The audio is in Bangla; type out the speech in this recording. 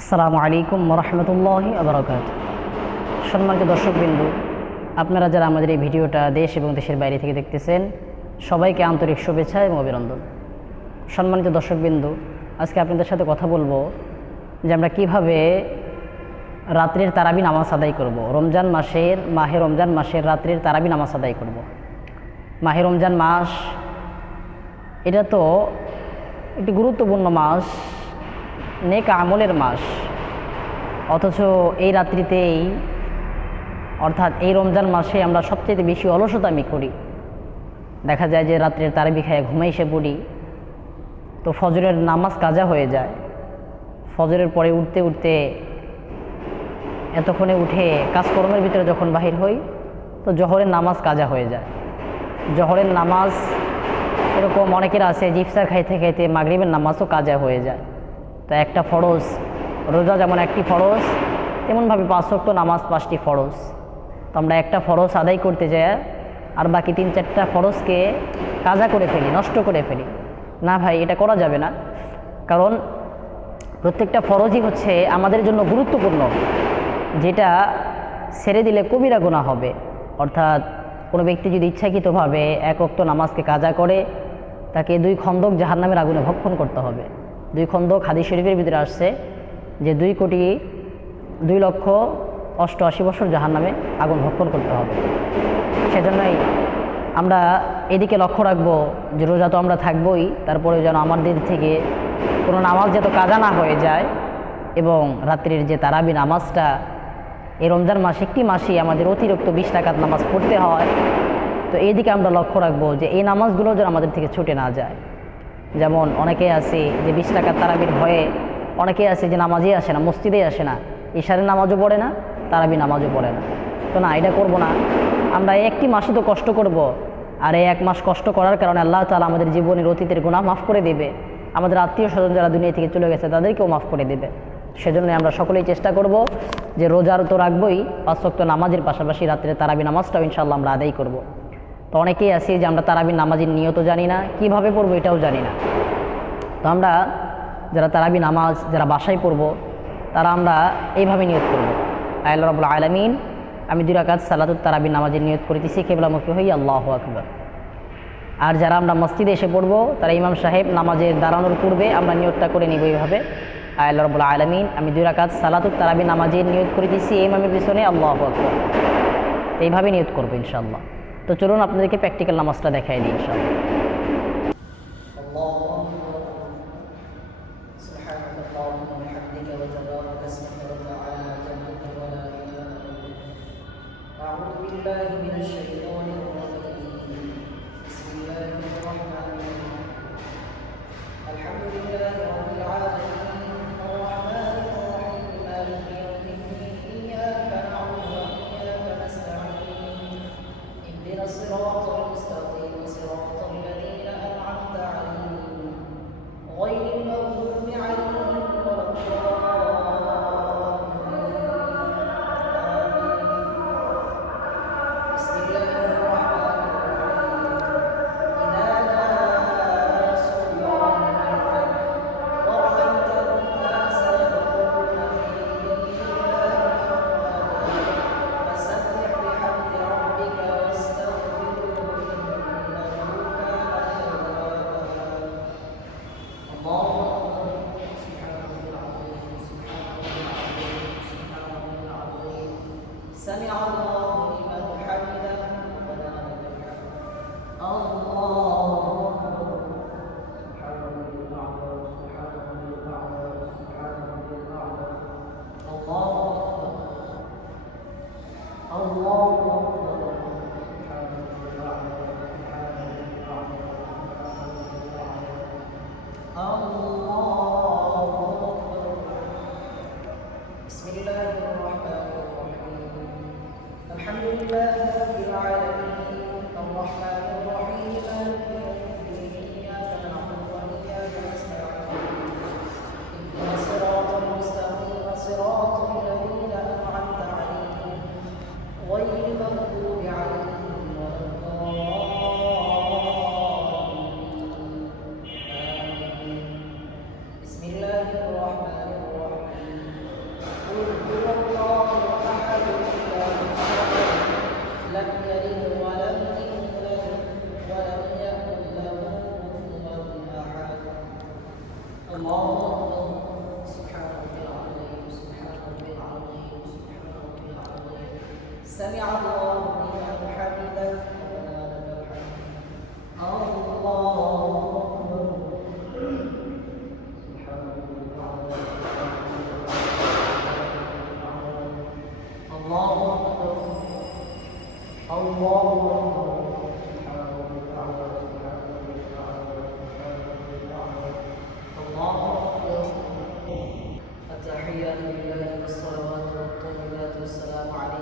আসসালামু আলাইকুম রহমতুল্লাহি আবরকাত সম্মানিত দর্শকবিন্দু, আপনারা যারা আমাদের এই ভিডিওটা দেশ এবং দেশের বাইরে থেকে দেখতেছেন, সবাইকে আন্তরিক শুভেচ্ছা এবং অভিনন্দন সম্মানিত দর্শকবিন্দু, আজকে আপনাদের সাথে কথা বলব যে আমরা কীভাবে রাত্রির তারাবি নামাজ আদায় করব। রমজান মাসের, মাহে রমজান মাসের রাত্রির তারাবি নামাজ আদায় করব। মাহে রমজান মাস, এটা তো একটি গুরুত্বপূর্ণ মাস নেক আমলের মাস। অথচ এই রাত্রিতেই, অর্থাৎ এই রমজান মাসে আমরা সবচেয়ে বেশি অলসতামি করি। দেখা যায় যে রাত্রের তারাবি খায় ঘুমাই এসে পড়ি, তো ফজরের নামাজ কাজা হয়ে যায়। ফজরের পরে উঠতে উঠতে এতক্ষণে উঠে কাজকর্মের ভিতরে যখন বাহির হই, তো জহরের নামাজ কাজা হয়ে যায়। জহরের নামাজ এরকম অনেকের আছে জিপসার খাইতে খাইতে মাগরিবের নামাজও কাজা হয়ে যায়। তো একটা ফরজ। রোজা যেমন একটি ফরজ, তেমনভাবে পাঁচ ওয়াক্ত নামাজ পাঁচটি ফরজ। তো আমরা একটা ফরজ আদায় করতে যাই, আর বাকি তিন চারটা ফরজকে কাজা করে ফেলি, নষ্ট করে ফেলি। না ভাই, এটা করা যাবে না। কারণ প্রত্যেকটা ফরজই হচ্ছে আমাদের জন্য গুরুত্বপূর্ণ, যেটা ছেড়ে দিলে কবিরা গুণা হবে। অর্থাৎ কোনো ব্যক্তি যদি ইচ্ছাকৃতভাবে এক অক্ত নামাজকে কাজা করে, তাকে দুই খন্দক জাহান্নামের আগুনে ভক্ষণ করতে হবে। দুই খন্দক খাদি শরীফের ভিতরে আসছে যে দুই কোটি দুই লক্ষ অষ্টআশি বছর জাহান্নামে আগুন ভক্ষণ করতে হবে। সেজন্যই আমরা এদিকে লক্ষ্য রাখব যে রোজা তো আমরা থাকবোই তারপরে যেন আমাদের থেকে কোনো নামাজ যাতে কাজা না হয়ে যায় এবং রাত্রির যে তারাবি নামাজটা, এই রমজান মাস একটি মাসেই আমাদের অতিরিক্ত বিশ টাকার নামাজ পড়তে হয়। তো এই দিকে আমরা লক্ষ্য রাখব যে এই নামাজগুলো যেন আমাদের থেকে ছুটে না যায়। যেমন অনেকে আছে যে বিশ টাকার তারাবির ভয়ে, অনেকে আছে যে নামাজই আসে না মসজিদেই আসে না ইশারের নামাজও পড়ে না তারাবি নামাজও পড়ে না। তো না, এটা করব না। আমরা একটি মাসে তো কষ্ট করব, আর এই এক মাস কষ্ট করার কারণে আল্লাহ তালা আমাদের জীবনের অতীতের গুণা মাফ করে দেবে। আমাদের আত্মীয় স্বজন যারা দুনিয়া থেকে চলে গেছে, তাদেরকেও মাফ করে দেবে। সেজন্য আমরা সকলেই চেষ্টা করব যে রোজার তো রাখবই, পাঁচ নামাজের পাশাপাশি রাত্রে তারাবি নামাজটাও ইনশাল্লাহ আমরা আদায় করব। তো অনেকেই আছে যে আমরা তারাবি নামাজের নিয়ত জানি না, কীভাবে পড়ব এটাও জানি না। তো আমরা যারা তারাবি নামাজ, যারা বাসায় পড়ব, তারা আমরা এইভাবে নিয়ত করব। আল্লাহ রবুল আলমিন, আমি দুই রাকাত সালাতুত তারাবি নামাজের নিয়ত করেছি কেবলামুখী হই, আল্লাহ আকবর। আর যারা আমরা মসজিদে এসে পড়ব, তারা ইমাম সাহেব নামাজের দাঁড়ানোর পূর্বে আমরা নিয়তটা করে নিব এইভাবে। আল্লাহ রবুল আলমিন, আমি দুই রাকাত সালাতুত তারাবি নামাজের নিয়ত করে দিচ্ছি এই ইমামের পিছনে, আল্লাহ আকবর। এইভাবে নিয়ত করব ইনশাল্লাহ তো চলুন আপনাদেরকে প্র্যাকটিক্যাল নামাজটা দেখাই দিই ইনশাল্লাহ سبحانك اللهم وبحمدك وتبارك اسمك وتعالى جدك ولا اله غيرك اعوذ بالله من الشيطان الرجيم الحمد لله رب العالمين. الرحمن الله أكبر. الله أكبر. التحيات لله والصلوات والطيبات والسلام عليه